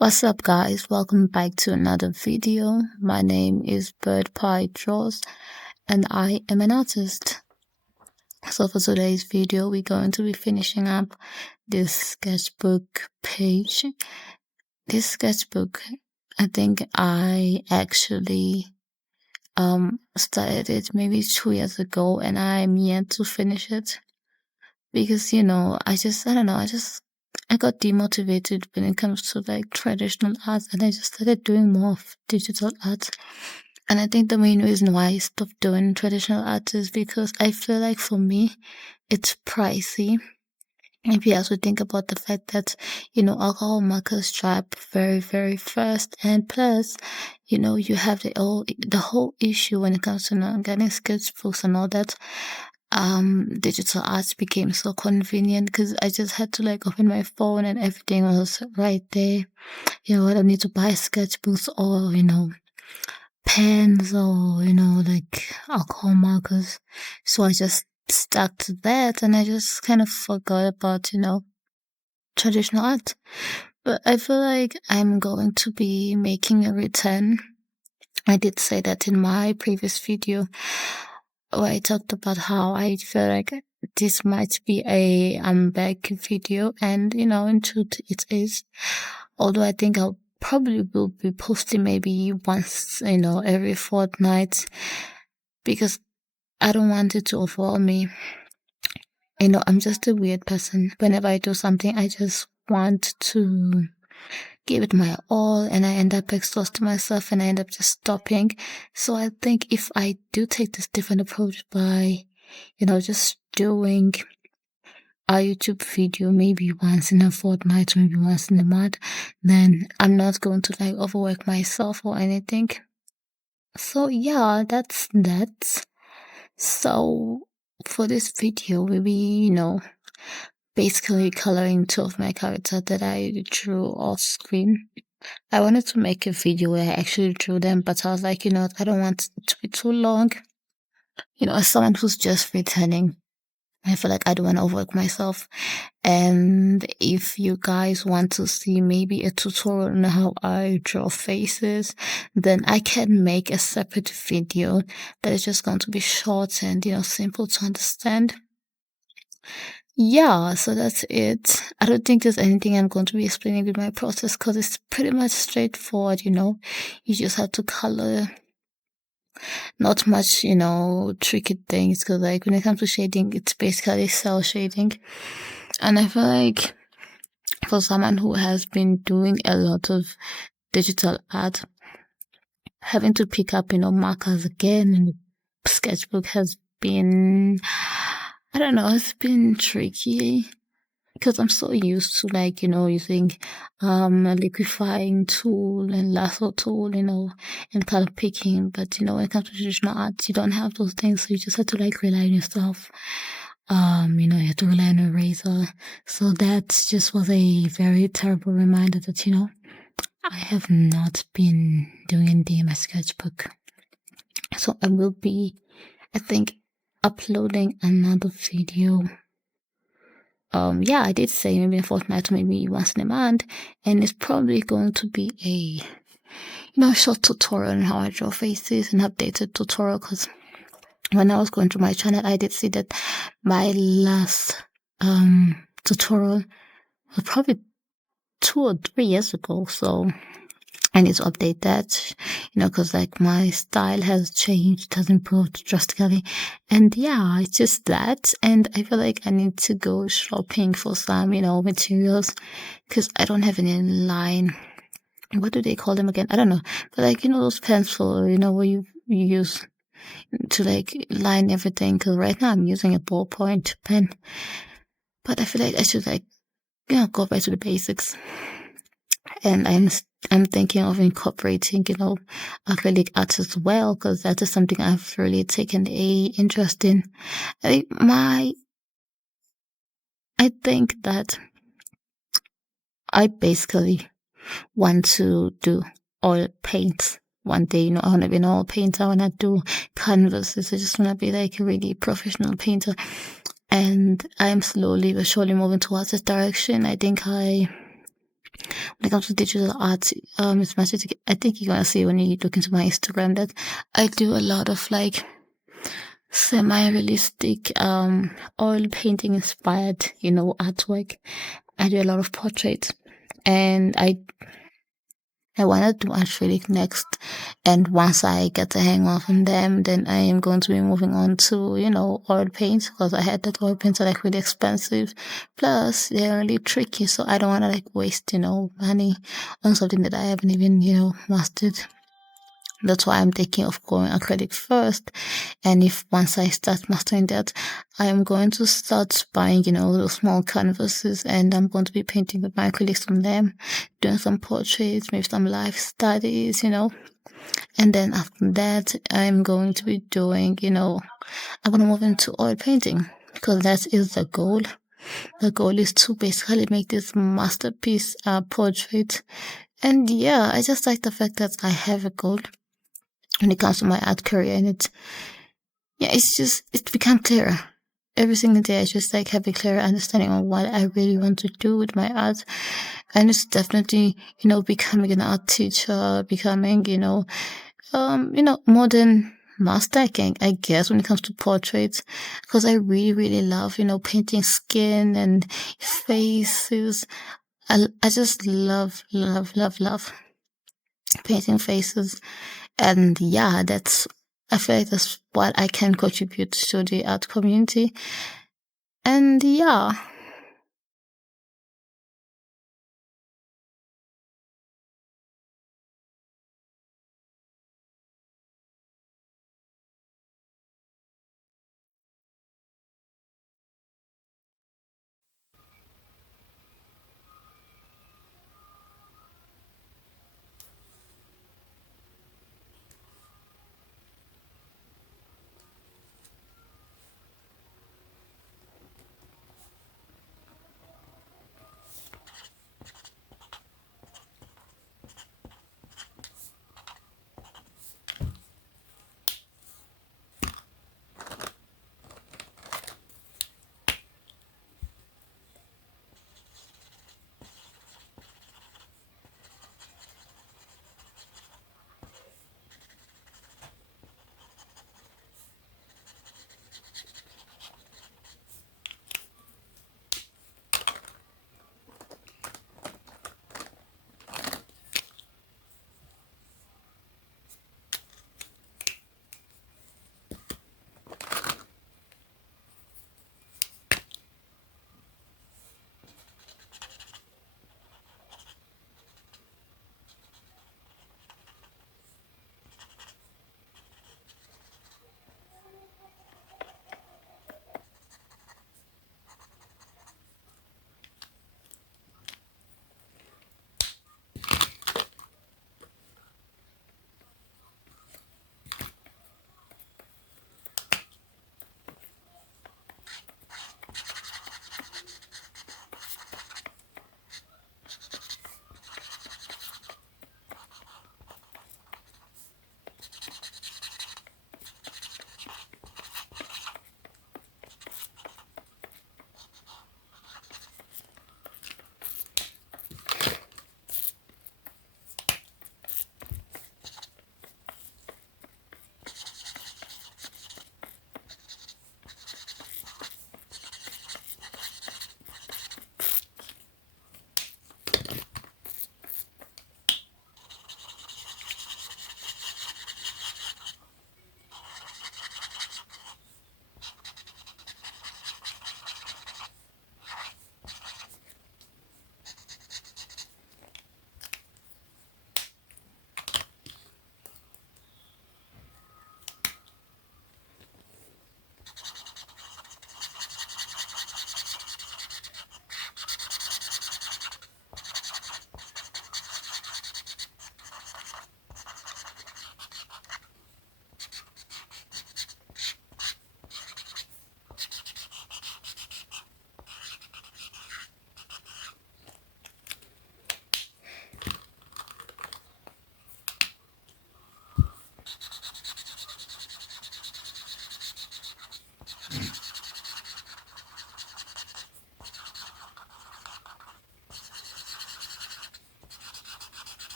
What's up, guys? Welcome back to another video. My name is Bird Pie Draws and I am an artist. So for today's video, we're going to be finishing up this sketchbook page. This sketchbook, I think I actually started it maybe 2 years ago, and I'm yet to finish it because I don't know, I got demotivated when it comes to like traditional art, and I just started doing more of digital art. And I think the main reason why I stopped doing traditional art is because I feel like for me it's pricey. If you also think about the fact that, alcohol markers dry up very, very fast, and plus, you have the whole issue when it comes to getting sketchbooks and all that. Digital arts became so convenient because I just had to like open my phone and everything was right there. I don't need to buy sketchbooks or pens or like alcohol markers. So I just stuck to that, and I just kind of forgot about traditional art. But I feel like I'm going to be making a return. I did say that in my previous video where I talked about how I feel like this might be a back video, and in truth it is. Although I think I'll probably will be posting maybe once, every fortnight, because I don't want it to overwhelm me. I'm just a weird person. Whenever I do something, I just want to give it my all, and I end up exhausting myself and I end up just stopping. So I think if I do take this different approach by, just doing a YouTube video maybe once in a fortnight, maybe once in a month, then I'm not going to like overwork myself or anything. So yeah, that's that. So for this video, we'll be, basically coloring two of my characters that I drew off screen. I wanted to make a video where I actually drew them, but I was like, I don't want it to be too long. As someone who's just returning, I feel like I don't want to overwork myself. And if you guys want to see maybe a tutorial on how I draw faces, then I can make a separate video that is just going to be short and, simple to understand. Yeah, so that's it. I don't think there's anything I'm going to be explaining with my process because it's pretty much straightforward, You just have to color. Not much, tricky things, because like when it comes to shading, it's basically cell shading. And I feel like for someone who has been doing a lot of digital art, having to pick up, markers again in the sketchbook has been, I don't know, it's been tricky. Because I'm so used to like, using a liquefying tool and lasso tool, and color picking. But when it comes to traditional art, you don't have those things, so you just have to like rely on yourself. You have to rely on a razor. So that just was a very terrible reminder that, I have not been doing anything in my sketchbook. So I will be, I think, uploading another video. Yeah, I did say maybe a fortnight, maybe once in a month, and it's probably going to be a short tutorial on how I draw faces, an updated tutorial, because when I was going through my channel, I did see that my last tutorial was probably 2 or 3 years ago, so I need to update that, because like my style has changed, has improved drastically. And yeah, it's just that. And I feel like I need to go shopping for some, materials, because I don't have any in line. What do they call them again? I don't know. But like, those pencil, where you use to like line everything. Because right now I'm using a ballpoint pen. But I feel like I should like, go back to the basics. And I'm thinking of incorporating, acrylic art as well, because that is something I've really taken a interest in. I think that I basically want to do oil paints one day. I want to be an oil painter. I want to do canvases. I just want to be like a really professional painter. And I'm slowly but surely moving towards this direction. I think I When it comes to digital art, it's much. I think you're gonna see when you look into my Instagram that I do a lot of like semi-realistic, oil painting inspired, artwork. I do a lot of portraits, and I wanted to do acrylic next. And once I get the hang of them, then I am going to be moving on to, oil paints, because I heard that oil paints are like really expensive. Plus, they're really tricky. So I don't want to like waste, money on something that I haven't even, mastered. That's why I'm thinking of going acrylic first. And if once I start mastering that, I am going to start buying, little small canvases, and I'm going to be painting with my acrylics on them, doing some portraits, maybe some life studies, And then after that, I'm going to be doing, I'm going to move into oil painting, because that is the goal. The goal is to basically make this masterpiece portrait. And yeah, I just like the fact that I have a goal when it comes to my art career, and it's become clearer every single day. I just like have a clearer understanding of what I really want to do with my art. And it's definitely, becoming an art teacher, becoming, modern master, I guess, when it comes to portraits, because I really, really love, painting skin and faces. I just love, love, love, love painting faces. And yeah, I feel like that's what I can contribute to the art community. And yeah,